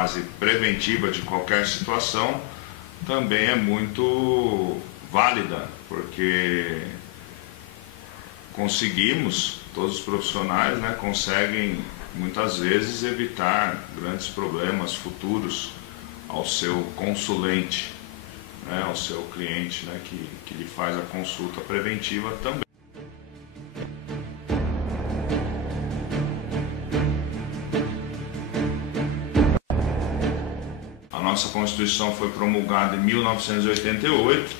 fase preventiva de qualquer situação também é muito válida, porque todos os profissionais, né, conseguem muitas vezes evitar grandes problemas futuros ao seu consulente, né, ao seu cliente, né, que lhe faz a consulta preventiva também. A nossa Constituição foi promulgada em 1988,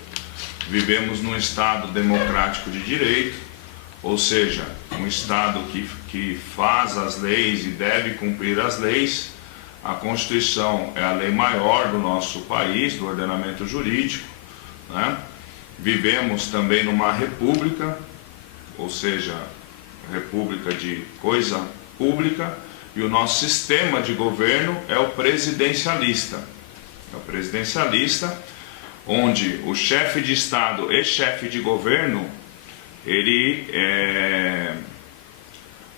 vivemos num Estado democrático de direito, ou seja, um Estado que faz as leis e deve cumprir as leis. A Constituição é a lei maior do nosso país, do ordenamento jurídico, né? Vivemos também numa república, ou seja, república de coisa pública, e o nosso sistema de governo é o presidencialista. É o presidencialista, onde o chefe de Estado e chefe de governo,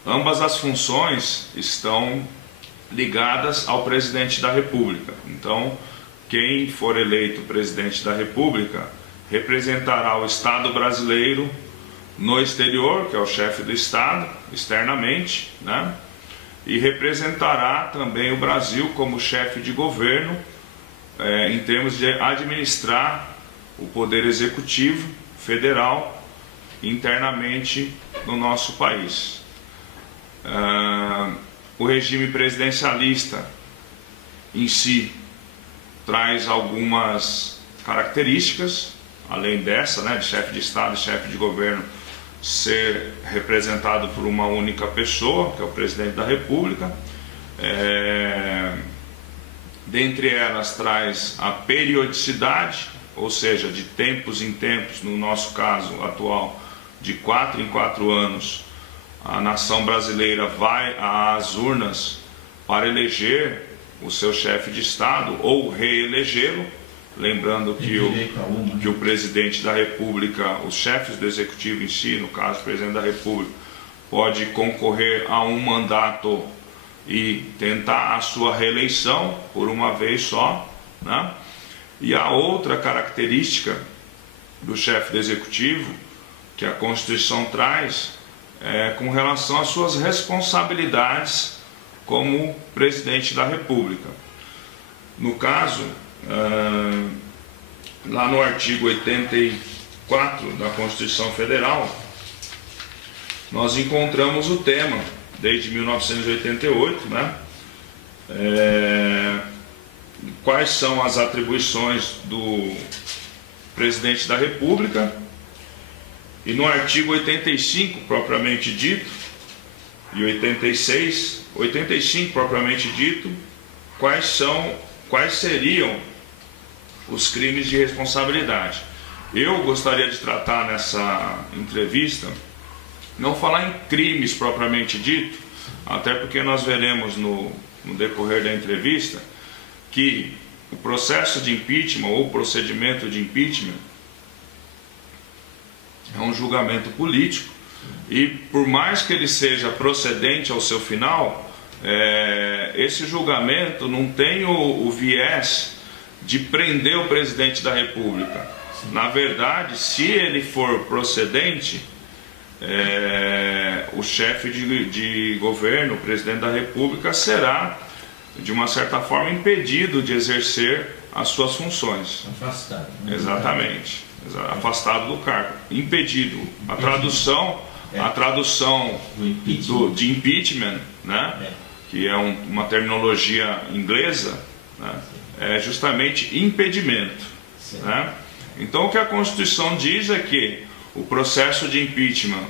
ambas as funções estão ligadas ao presidente da República. Então, quem for eleito presidente da República representará o Estado brasileiro no exterior, que é o chefe do Estado, externamente, né? E representará também o Brasil como chefe de governo, em termos de administrar o poder executivo federal internamente no nosso país. O regime presidencialista em si traz algumas características, além dessa, né, de chefe de Estado e chefe de governo ser representado por uma única pessoa, que é o presidente da República. Dentre elas traz a periodicidade, ou seja, de tempos em tempos, no nosso caso atual, de 4 em 4 anos, a nação brasileira vai às urnas para eleger o seu chefe de Estado ou reelegê-lo. Lembrando que o presidente da República, os chefes do executivo em si, no caso o presidente da República, pode concorrer a um mandato e tentar a sua reeleição por uma vez só, né? E a outra característica do chefe do executivo que a Constituição traz com relação às suas responsabilidades como presidente da República. No caso, lá no artigo 84 da Constituição Federal, nós encontramos o tema, desde 1988, né? Quais são as atribuições do presidente da República. E no artigo 85, propriamente dito, e 85 propriamente dito, quais seriam os crimes de responsabilidade. Eu gostaria de tratar nessa entrevista, não falar em crimes propriamente dito, até porque nós veremos no decorrer da entrevista que o processo de impeachment ou procedimento de impeachment é um julgamento político, e por mais que ele seja procedente ao seu final, esse julgamento não tem o viés de prender o presidente da República. Na verdade, se ele for procedente, o chefe de governo, o presidente da República, será, de uma certa forma, impedido de exercer as suas funções. Afastado. Exatamente. Afastado do cargo. Impedido. A tradução de impeachment, né? Que é uma terminologia inglesa, né? É justamente impedimento, né? Então o que a Constituição diz é que o processo de impeachment,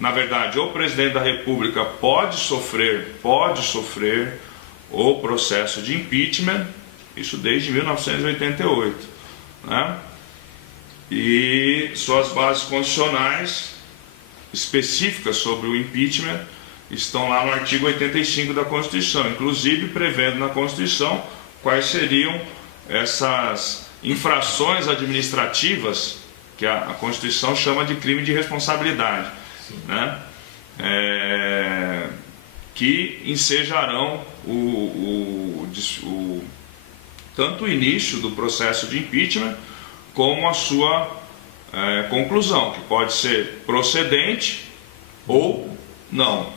na verdade, o presidente da República pode sofrer o processo de impeachment, isso desde 1988, né? E suas bases constitucionais específicas sobre o impeachment estão lá no artigo 85 da Constituição, inclusive prevendo na Constituição quais seriam essas infrações administrativas que a Constituição chama de crime de responsabilidade, né? Que ensejarão tanto o início do processo de impeachment como a sua conclusão, que pode ser procedente ou não.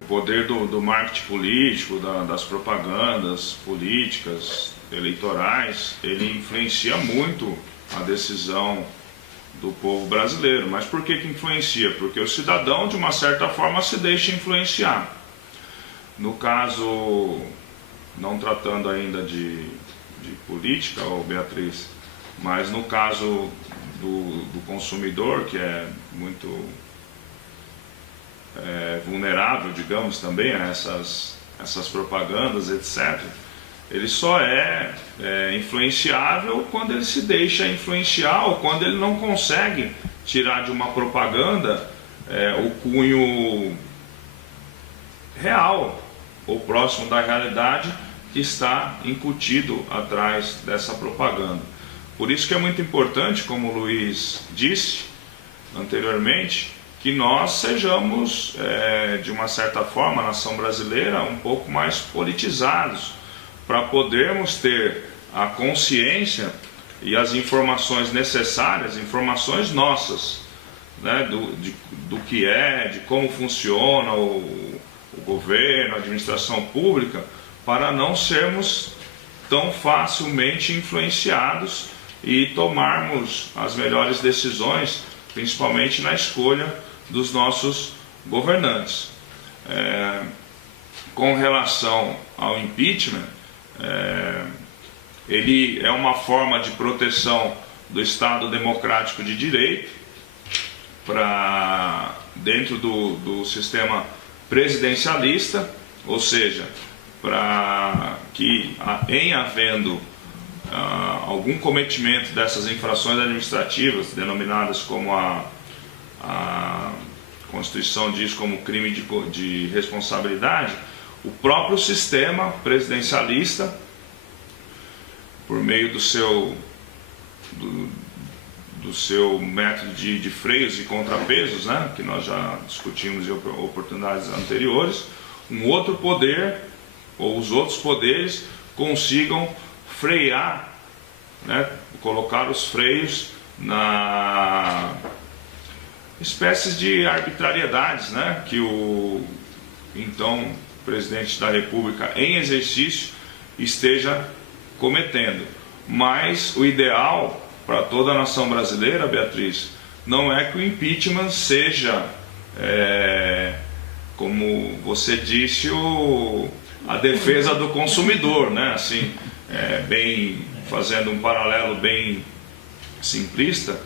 O poder do marketing político, das propagandas políticas, eleitorais, ele influencia muito a decisão do povo brasileiro. Mas por que influencia? Porque o cidadão, de uma certa forma, se deixa influenciar. No caso, não tratando ainda de política, Beatriz, mas no caso do consumidor, que é muito vulnerável, digamos, também a essas propagandas, etc., ele só é influenciável quando ele se deixa influenciar ou quando ele não consegue tirar de uma propaganda o cunho real ou próximo da realidade que está incutido atrás dessa propaganda. Por isso que é muito importante, como o Luiz disse anteriormente, que nós sejamos, de uma certa forma, a nação brasileira, um pouco mais politizados, para podermos ter a consciência e as informações necessárias, informações nossas, né, do que de como funciona o governo, a administração pública, para não sermos tão facilmente influenciados e tomarmos as melhores decisões, principalmente na escolha dos nossos governantes. Com relação ao impeachment, ele é uma forma de proteção do Estado democrático de direito dentro do sistema presidencialista, ou seja, para que, em havendo algum cometimento dessas infrações administrativas, denominadas como a Constituição diz como crime de responsabilidade, o próprio sistema presidencialista, por meio do seu método de freios e contrapesos, né, que nós já discutimos em oportunidades anteriores, um outro poder ou os outros poderes consigam frear, né, colocar os freios na espécies de arbitrariedades, né, que o então presidente da República em exercício esteja cometendo. Mas o ideal para toda a nação brasileira, Beatriz, não é que o impeachment seja, como você disse, a defesa do consumidor, né? Assim, fazendo um paralelo bem simplista,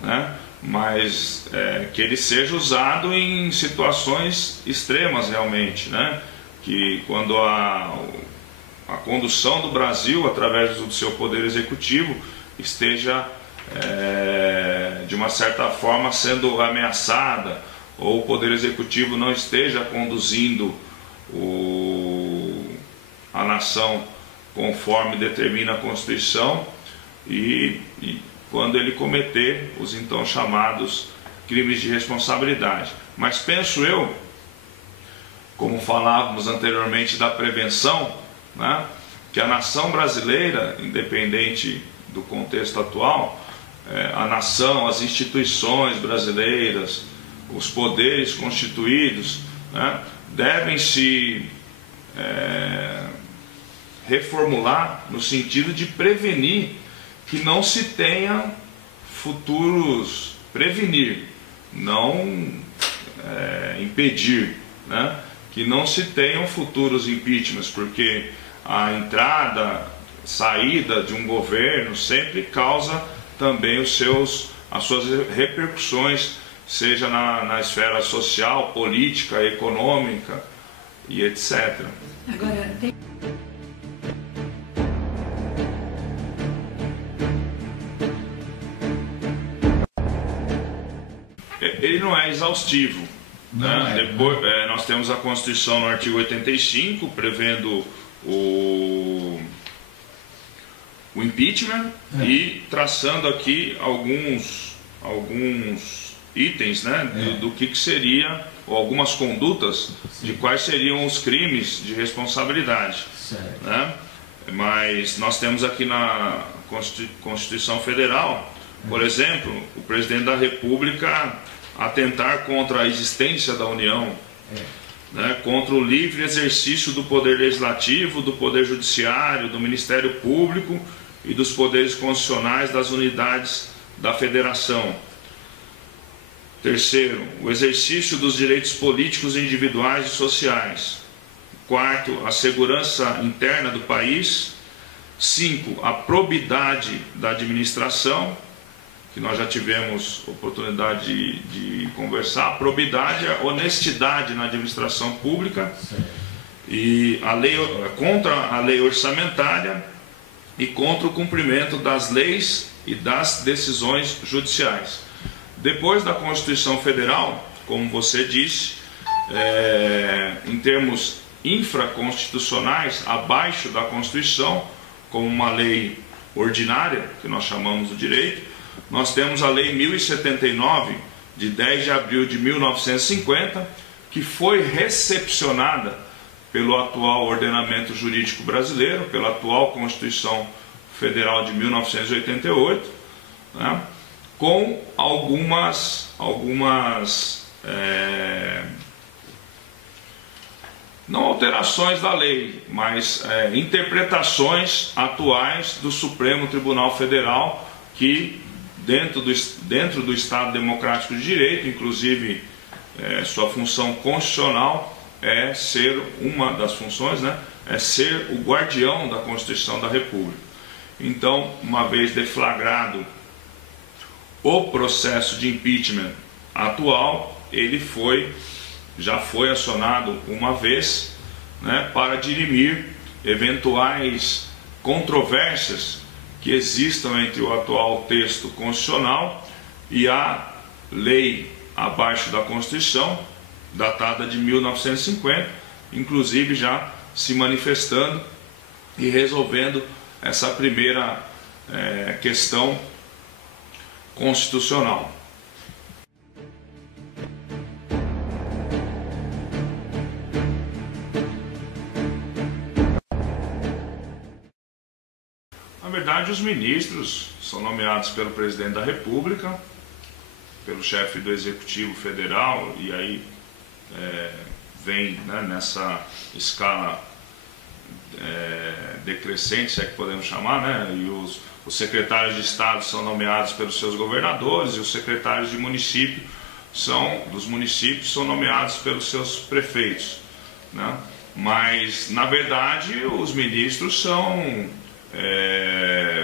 né? Mas que ele seja usado em situações extremas realmente, né? Que quando a condução do Brasil, através do seu poder executivo, esteja de uma certa forma sendo ameaçada, ou o poder executivo não esteja conduzindo a nação conforme determina a Constituição, e quando ele cometer os então chamados crimes de responsabilidade. Mas penso eu, como falávamos anteriormente da prevenção, né, que a nação brasileira, independente do contexto atual, a nação, as instituições brasileiras, os poderes constituídos, né, devem se reformular no sentido de prevenir que não se tenha futuros, prevenir, não impedir, né, que não se tenham futuros impeachments, porque a entrada, saída de um governo sempre causa também as suas repercussões, seja na esfera social, política, econômica e etc. Agora, ele não é exaustivo. Não, né? Depois, nós temos a Constituição no artigo 85, prevendo o impeachment e traçando aqui alguns itens, né, do que seria, ou algumas condutas, de quais seriam os crimes de responsabilidade. Né? Mas nós temos aqui na Constituição Federal, por exemplo, o presidente da República atentar contra a existência da União, né, contra o livre exercício do poder legislativo, do poder judiciário, do Ministério Público e dos poderes constitucionais das unidades da Federação. Terceiro, o exercício dos direitos políticos individuais e sociais. Quarto, a segurança interna do país. 5, a probidade da administração, que nós já tivemos oportunidade de conversar. A probidade é a honestidade na administração pública, e a lei, contra a lei orçamentária e contra o cumprimento das leis e das decisões judiciais. Depois da Constituição Federal, como você disse, em termos infraconstitucionais, abaixo da Constituição, como uma lei ordinária, que nós chamamos de direito, nós temos a Lei 1079, de 10 de abril de 1950, que foi recepcionada pelo atual ordenamento jurídico brasileiro, pela atual Constituição Federal de 1988, né, com algumas não alterações da lei, mas interpretações atuais do Supremo Tribunal Federal, que dentro do Estado Democrático de Direito, inclusive sua função constitucional é ser, uma das funções, né, é ser o guardião da Constituição da República. Então, uma vez deflagrado o processo de impeachment atual, ele já foi acionado uma vez, né, para dirimir eventuais controvérsias que existam entre o atual texto constitucional e a lei abaixo da Constituição, datada de 1950, inclusive já se manifestando e resolvendo essa primeira questão constitucional. Na verdade, os ministros são nomeados pelo presidente da República, pelo chefe do Executivo Federal, e aí vem, né, nessa escala decrescente, se é que podemos chamar, né, e os secretários de Estado são nomeados pelos seus governadores, e os secretários de município dos municípios são nomeados pelos seus prefeitos, né? Mas, na verdade, os ministros são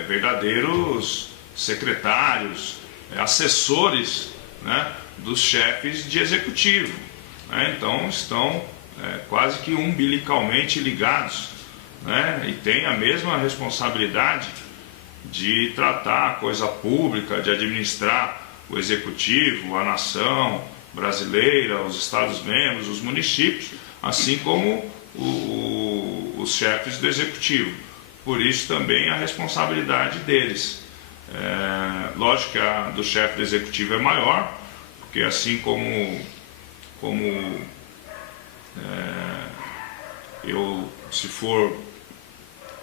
verdadeiros secretários, assessores, né, dos chefes de executivo, né? Então estão quase que umbilicalmente ligados, né? E têm a mesma responsabilidade de tratar a coisa pública, de administrar o executivo, a nação brasileira, os estados-membros, os municípios, assim como os chefes do executivo. Por isso também a responsabilidade deles. Lógico que a do chefe do executivo é maior, porque assim como eu, se for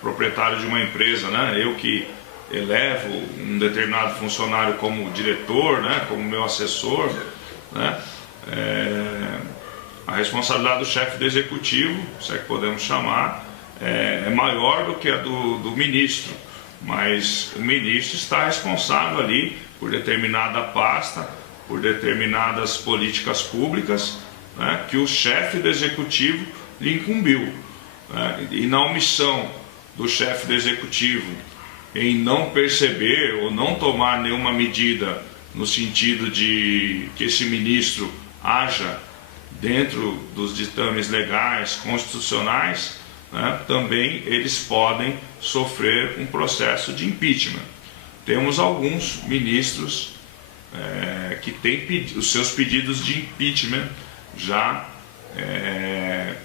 proprietário de uma empresa, né, eu que elevo um determinado funcionário como diretor, né, como meu assessor, né, a responsabilidade do chefe do executivo, se é que podemos chamar, é maior do que a do ministro, mas o ministro está responsável ali por determinada pasta, por determinadas políticas públicas, né, que o chefe do executivo lhe incumbiu, né, e na omissão do chefe do executivo em não perceber ou não tomar nenhuma medida no sentido de que esse ministro haja dentro dos ditames legais, constitucionais, né, também eles podem sofrer um processo de impeachment. Temos alguns ministros que têm os seus pedidos de impeachment já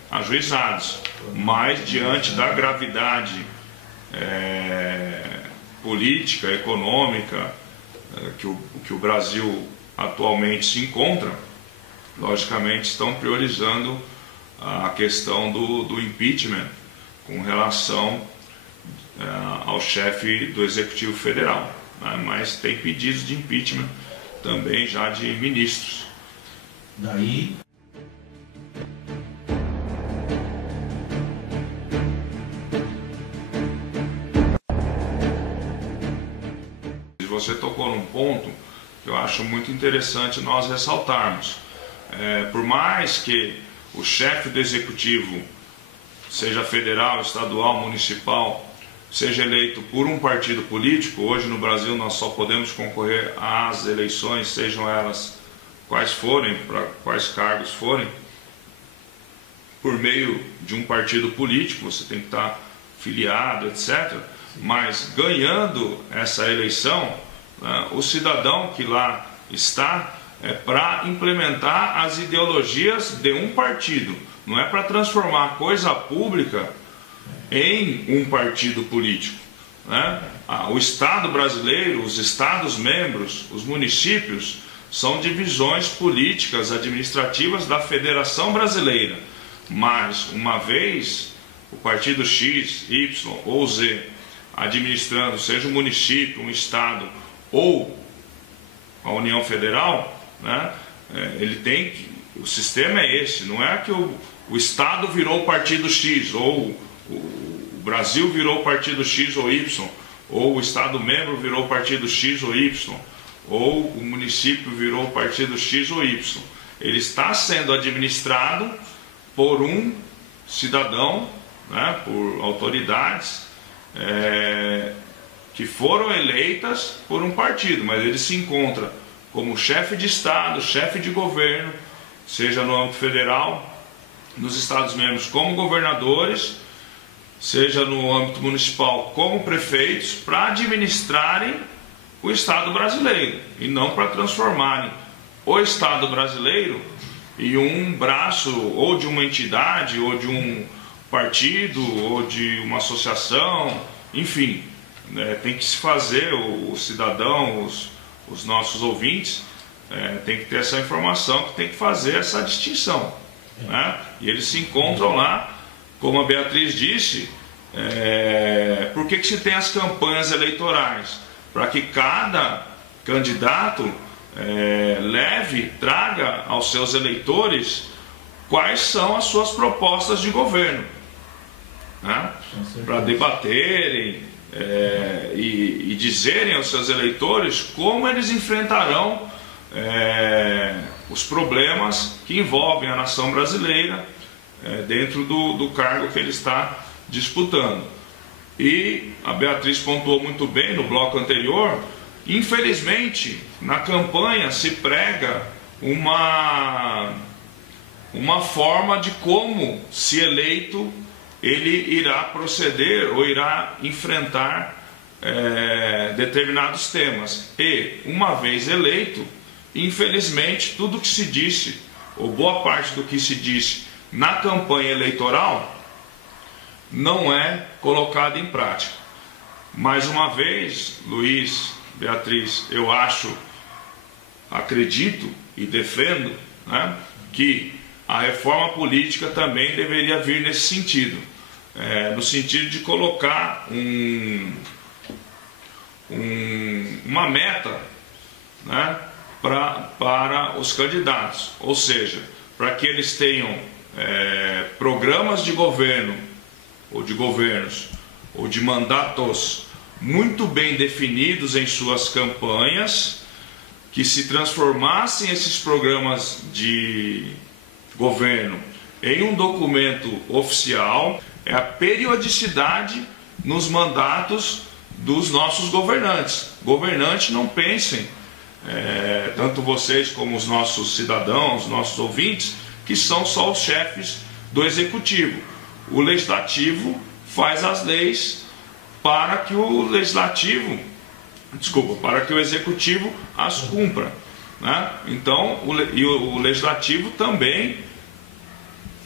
ajuizados, mas diante da gravidade política, econômica que o Brasil atualmente se encontra, logicamente estão priorizando a questão do impeachment com relação ao chefe do Executivo Federal, né? Mas tem pedidos de impeachment também já de ministros. Daí... Você tocou num ponto que eu acho muito interessante nós ressaltarmos. Por mais que o chefe do executivo, seja federal, estadual, municipal, seja eleito por um partido político, hoje no Brasil nós só podemos concorrer às eleições, sejam elas quais forem, para quais cargos forem, por meio de um partido político, você tem que estar filiado, etc. Mas ganhando essa eleição, o cidadão que lá está é para implementar as ideologias de um partido, não é para transformar a coisa pública em um partido político, né? O Estado brasileiro, os Estados membros, os municípios, são divisões políticas, administrativas da Federação Brasileira, mas uma vez o partido X, Y ou Z administrando, seja um município, um estado ou a União Federal, né, o sistema é esse, não é que o estado virou o partido X, ou o Brasil virou o partido X ou Y, ou o estado membro virou o partido X ou Y, ou o município virou o partido X ou Y. Ele está sendo administrado por um cidadão, né, por autoridades que foram eleitas por um partido, mas ele se encontra como chefe de Estado, chefe de governo, seja no âmbito federal, nos Estados membros como governadores, seja no âmbito municipal como prefeitos, para administrarem o Estado brasileiro e não para transformarem o Estado brasileiro em um braço ou de uma entidade ou de um partido ou de uma associação, enfim, né? Tem que se fazer, o cidadão, os nossos ouvintes, tem que ter essa informação, que tem que fazer essa distinção, né? E eles se encontram lá, como a Beatriz disse, por que se tem as campanhas eleitorais? Para que cada candidato traga aos seus eleitores quais são as suas propostas de governo, né? Para debaterem e dizerem aos seus eleitores como eles enfrentarão os problemas que envolvem a nação brasileira dentro do cargo que ele está disputando. E a Beatriz pontuou muito bem no bloco anterior, infelizmente na campanha se prega uma forma de como, se eleito, ele irá proceder ou irá enfrentar determinados temas. E, uma vez eleito, infelizmente, tudo que se disse, ou boa parte do que se disse na campanha eleitoral, não é colocado em prática. Mais uma vez, Luiz, Beatriz, eu acredito e defendo, né, que a reforma política também deveria vir nesse sentido, no sentido de colocar uma meta, né, para os candidatos, ou seja, para que eles tenham programas de governo, ou de governos, ou de mandatos muito bem definidos em suas campanhas, que se transformassem esses programas de governo em um documento oficial, a periodicidade nos mandatos dos nossos governantes. Governantes, não pensem, tanto vocês como os nossos cidadãos, nossos ouvintes, que são só os chefes do executivo. O legislativo faz as leis para que o executivo as cumpra, né? Então, o legislativo também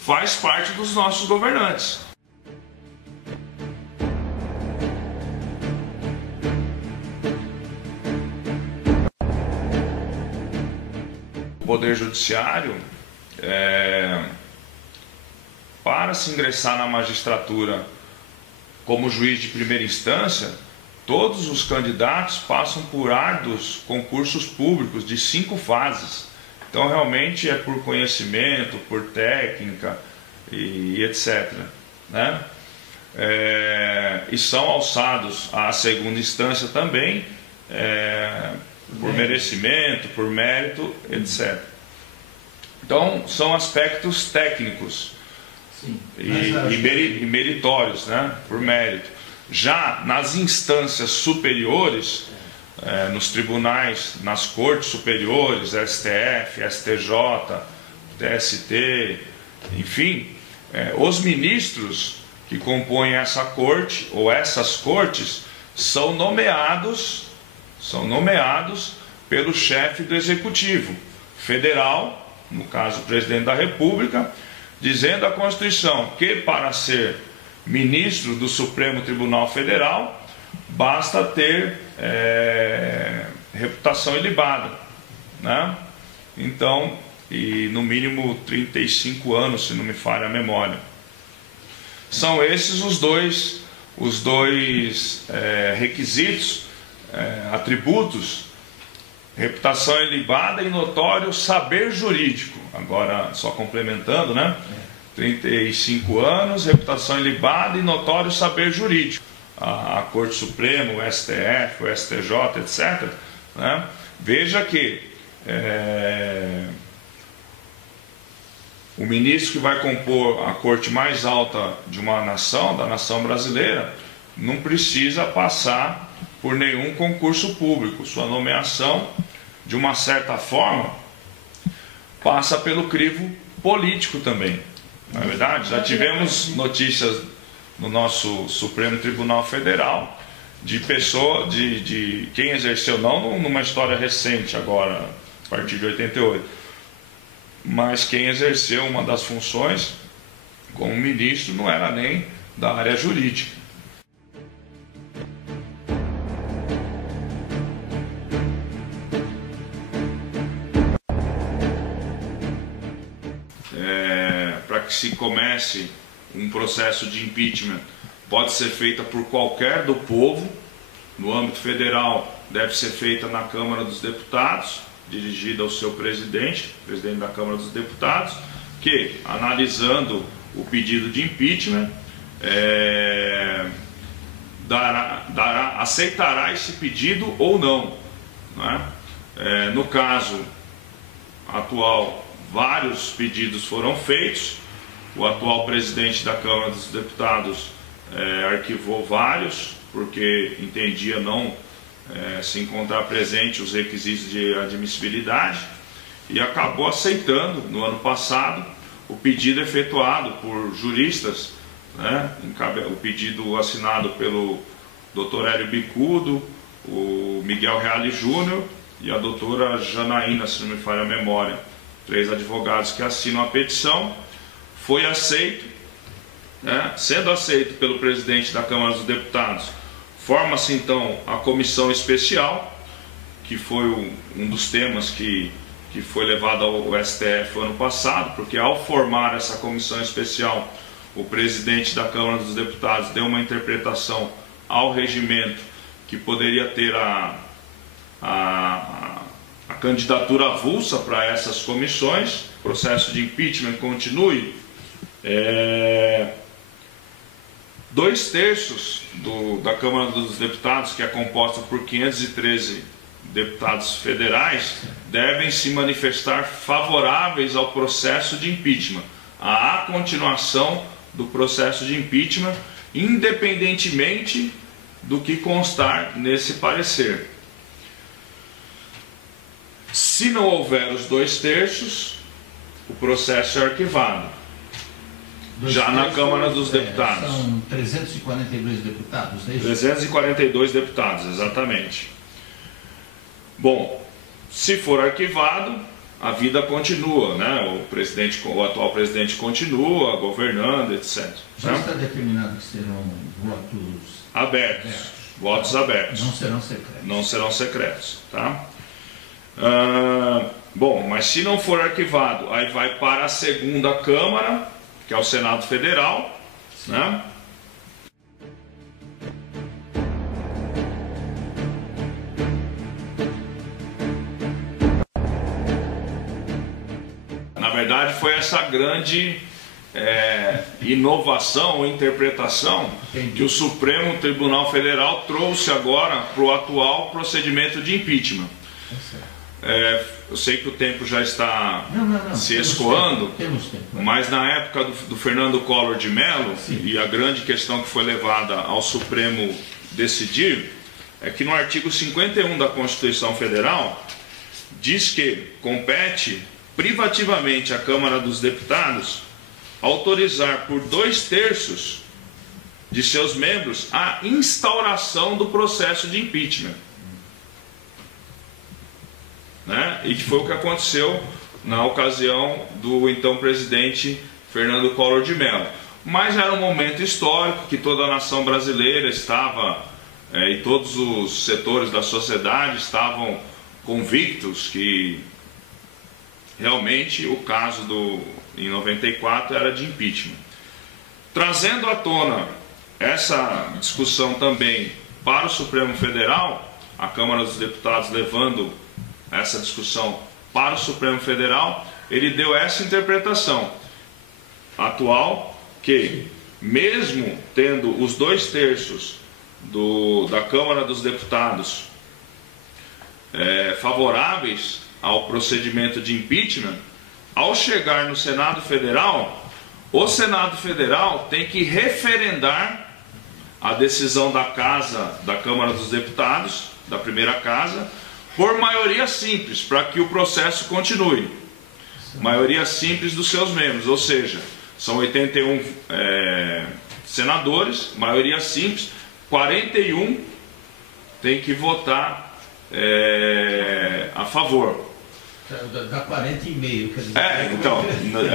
faz parte dos nossos governantes. Poder Judiciário, para se ingressar na magistratura como juiz de primeira instância, todos os candidatos passam por árduos concursos públicos de 5 fases. Então, realmente é por conhecimento, por técnica e etc. Né? E são alçados à segunda instância também, por merecimento, por mérito, etc. Então, são aspectos técnicos. Sim, e meritórios, né? Por mérito. Já nas instâncias superiores, nos tribunais, nas cortes superiores, STF, STJ, TST, enfim, os ministros que compõem essa corte ou essas cortes são nomeados pelo chefe do Executivo Federal, no caso o presidente da República, dizendo a Constituição que para ser ministro do Supremo Tribunal Federal basta ter reputação ilibada, né? Então, e no mínimo 35 anos, se não me falha a memória. São esses os dois requisitos, atributos: reputação ilibada e notório saber jurídico. Agora, só complementando, né? 35 anos, reputação ilibada e notório saber jurídico. A Corte Suprema, o STF, o STJ, etc. Né? Veja que o ministro que vai compor a corte mais alta de uma nação, da nação brasileira, não precisa passar por nenhum concurso público. Sua nomeação, de uma certa forma, passa pelo crivo político também. Não é verdade? Já tivemos notícias no nosso Supremo Tribunal Federal de pessoa, de quem exerceu, não numa história recente agora, a partir de 88, mas quem exerceu uma das funções como ministro não era nem da área jurídica. Para que se comece um processo de impeachment, pode ser feita por qualquer do povo. No âmbito federal, deve ser feita na Câmara dos Deputados, dirigida ao seu presidente da Câmara dos Deputados, que, analisando o pedido de impeachment, aceitará esse pedido ou não, né? No caso atual, vários pedidos foram feitos. O atual presidente da Câmara dos Deputados arquivou vários, porque entendia não se encontrar presente os requisitos de admissibilidade, e acabou aceitando, no ano passado, o pedido efetuado por juristas, né? O pedido assinado pelo Dr. Hélio Bicudo, o Miguel Reale Júnior e a doutora Janaína, se não me falha a memória, 3 advogados que assinam a petição. Foi aceito, né? Sendo aceito pelo presidente da Câmara dos Deputados, forma-se então a comissão especial, que foi um dos temas que foi levado ao STF ano passado, porque ao formar essa comissão especial, o presidente da Câmara dos Deputados deu uma interpretação ao regimento que poderia ter a candidatura avulsa para essas comissões. O processo de impeachment continue. 2/3 da Câmara dos Deputados, que é composta por 513 deputados federais, devem se manifestar favoráveis ao processo de impeachment, à continuação do processo de impeachment, independentemente do que constar nesse parecer. Se não houver os 2/3, o processo é arquivado. Já na Câmara dos Deputados. São 342 deputados, é isso? 342 deputados, exatamente. Bom, se for arquivado, a vida continua, né? O atual presidente continua governando, etc. Já está determinado que serão votos abertos. Votos abertos. Não serão secretos. Não serão secretos, tá? Bom, mas se não for arquivado, aí vai para a segunda Câmara, que é o Senado Federal, né? Na verdade, foi essa grande inovação ou interpretação que o Supremo Tribunal Federal trouxe agora para o atual procedimento de impeachment. Eu sei que o tempo já está se escoando, mas na época do Fernando Collor de Mello, e a grande questão que foi levada ao Supremo decidir, é que no artigo 51 da Constituição Federal, diz que compete privativamente à Câmara dos Deputados autorizar por 2/3 de seus membros a instauração do processo de impeachment. Né? E que foi o que aconteceu na ocasião do então presidente Fernando Collor de Mello. Mas era um momento histórico que toda a nação brasileira estava, e todos os setores da sociedade estavam convictos que realmente o caso em 94 era de impeachment. Trazendo à tona essa discussão também para o Supremo Federal, a Câmara dos Deputados levando essa discussão para o Supremo Federal, ele deu essa interpretação atual, que mesmo tendo os 2/3 da Câmara dos Deputados favoráveis ao procedimento de impeachment, ao chegar no Senado Federal, o Senado Federal tem que referendar a decisão da Câmara dos Deputados, da primeira casa, por maioria simples, para que o processo continue. Maioria simples dos seus membros, ou seja, são 81 senadores, maioria simples, 41 tem que votar a favor. Dá 40,5, quer dizer. Então,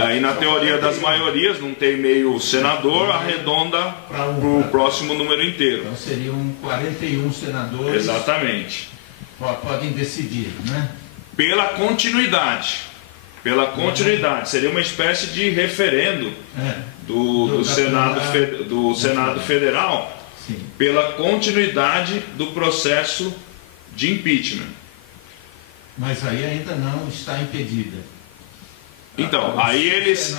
aí na teoria das maiorias, não tem meio senador, arredonda para o próximo número inteiro. Então seriam 41 senadores. Exatamente. Podem decidir, né? Pela continuidade. Seria uma espécie de referendo do Senado Federal. Sim. Pela continuidade do processo de impeachment. Mas aí ainda não está impedida. Então, aí eles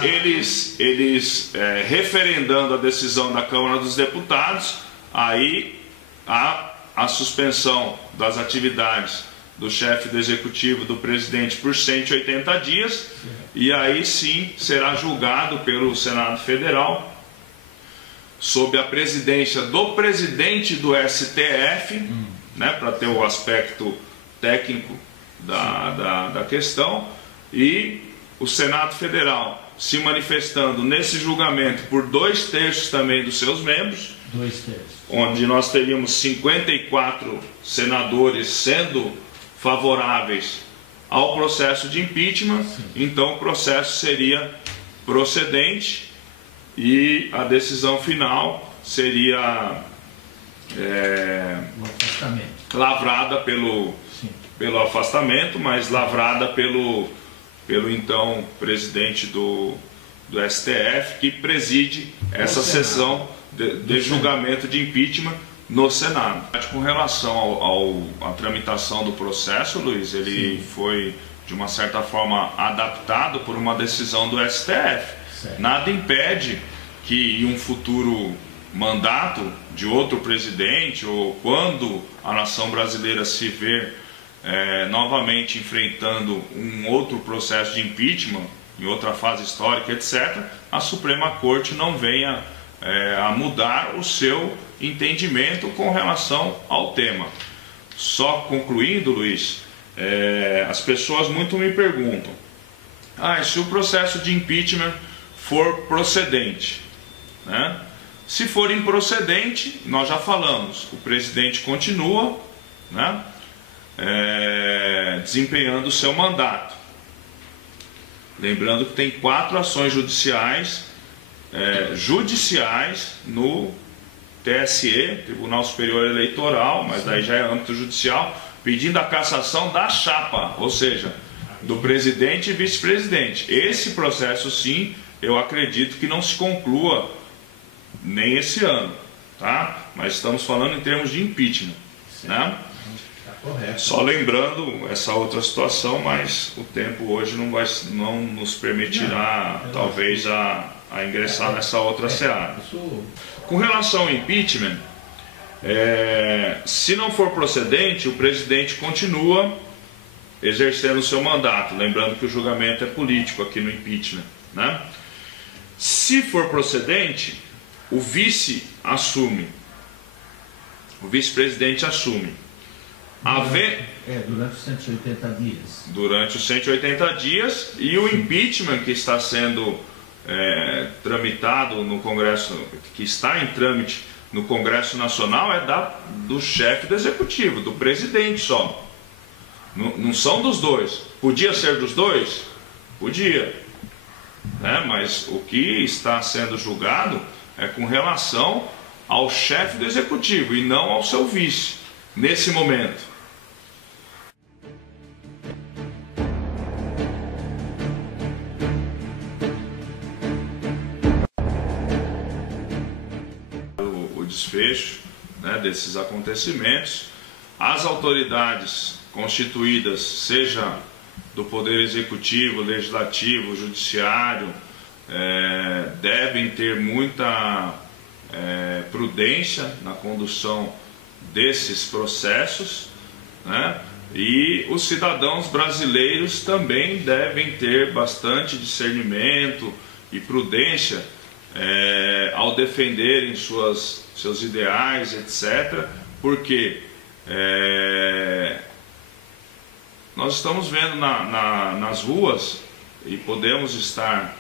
referendando a decisão da Câmara dos Deputados, aí a suspensão das atividades do chefe do Executivo, do presidente, por 180 dias, e aí sim será julgado pelo Senado Federal, sob a presidência do presidente do STF, né, para ter o aspecto técnico da questão, e o Senado Federal se manifestando nesse julgamento por 2/3 também dos seus membros, 2/3, onde nós teríamos 54 senadores sendo favoráveis ao processo de impeachment. Sim. Então o processo seria procedente e a decisão final seria lavrada pelo afastamento, mas lavrada pelo então presidente do STF, que preside essa sessão de julgamento de impeachment no Senado. Com relação à tramitação do processo, Luiz, ele foi de uma certa forma adaptado por uma decisão do STF. Certo. Nada impede que em um futuro mandato de outro presidente, ou quando a nação brasileira se ver novamente enfrentando um outro processo de impeachment, em outra fase histórica, etc., a Suprema Corte não venha a mudar o seu entendimento com relação ao tema. Só concluindo, Luiz, as pessoas muito me perguntam: se o processo de impeachment for procedente, né? Se for improcedente, nós já falamos, o presidente continua, né, desempenhando o seu mandato. Lembrando que tem 4 ações judiciais no TSE, Tribunal Superior Eleitoral, mas daí já é âmbito judicial, pedindo a cassação da chapa, ou seja, do presidente e vice-presidente. Esse processo, sim, eu acredito que não se conclua nem esse ano, tá? Mas estamos falando em termos de impeachment, né? Só lembrando essa outra situação, mas o tempo hoje não nos permitirá, talvez, a ingressar nessa outra seara. Com relação ao impeachment, se não for procedente, o presidente continua exercendo o seu mandato, lembrando que o julgamento é político aqui no impeachment, né? Se for procedente, o vice assume, o vice-presidente assume. Durante os 180 dias. Durante os 180 dias, e o impeachment que está sendo tramitado no Congresso, que está em trâmite no Congresso Nacional, é do chefe do Executivo, do presidente só. Não são dos dois. Podia ser dos dois? Podia. Né? Mas o que está sendo julgado é com relação ao chefe do Executivo e não ao seu vice, nesse momento. O desfecho, né, desses acontecimentos, as autoridades constituídas, seja do Poder Executivo, Legislativo, Judiciário, devem ter muita prudência na condução desses processos, né? E os cidadãos brasileiros também devem ter bastante discernimento e prudência ao defenderem seus ideais, etc., porque nós estamos vendo nas ruas e podemos estar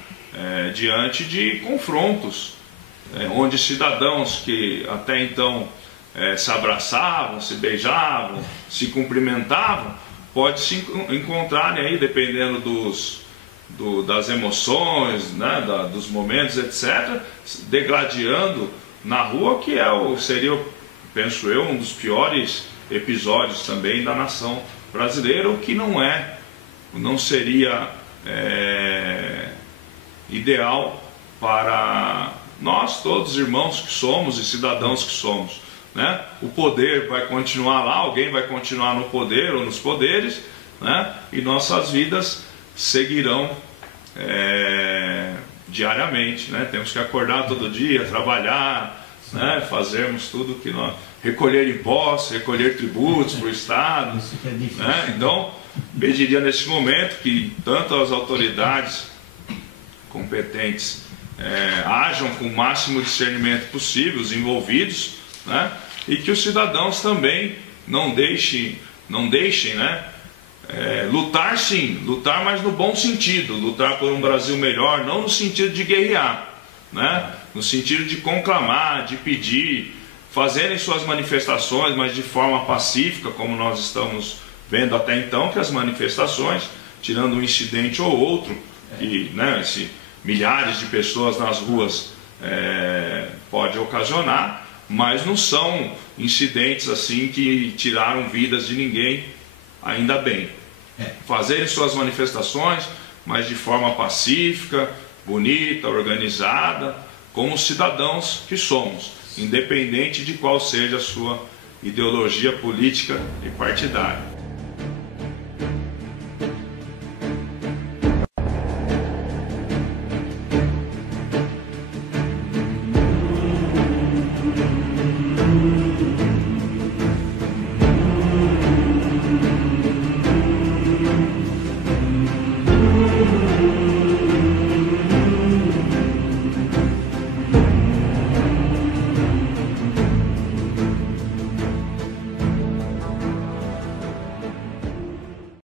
diante de confrontos onde cidadãos que até então se abraçavam, se beijavam, se cumprimentavam, pode se encontrarem aí, dependendo das emoções, né, dos momentos, etc., degladiando na rua, que seria, penso eu, um dos piores episódios também da nação brasileira, o que não seria ideal para nós, todos irmãos que somos e cidadãos que somos, né? O poder vai continuar lá, alguém vai continuar no poder ou nos poderes, né? E nossas vidas seguirão diariamente, né? Temos que acordar todo dia, trabalhar, né? Fazermos tudo que nós... recolher impostos, recolher tributos para o Estado, né? Então, pediria nesse momento que tanto as autoridades competentes ajam com o máximo discernimento possível, os envolvidos, né? E que os cidadãos também não deixem, né? Lutar sim, lutar, mas no bom sentido, lutar por um Brasil melhor, não no sentido de guerrear, né? No sentido de conclamar, de pedir, fazerem suas manifestações, mas de forma pacífica, como nós estamos vendo até então, que as manifestações, tirando um incidente ou outro, que, né, milhares de pessoas nas ruas pode ocasionar, mas não são incidentes assim que tiraram vidas de ninguém, ainda bem. Fazerem suas manifestações, mas de forma pacífica, bonita, organizada, como cidadãos que somos, independente de qual seja a sua ideologia política e partidária.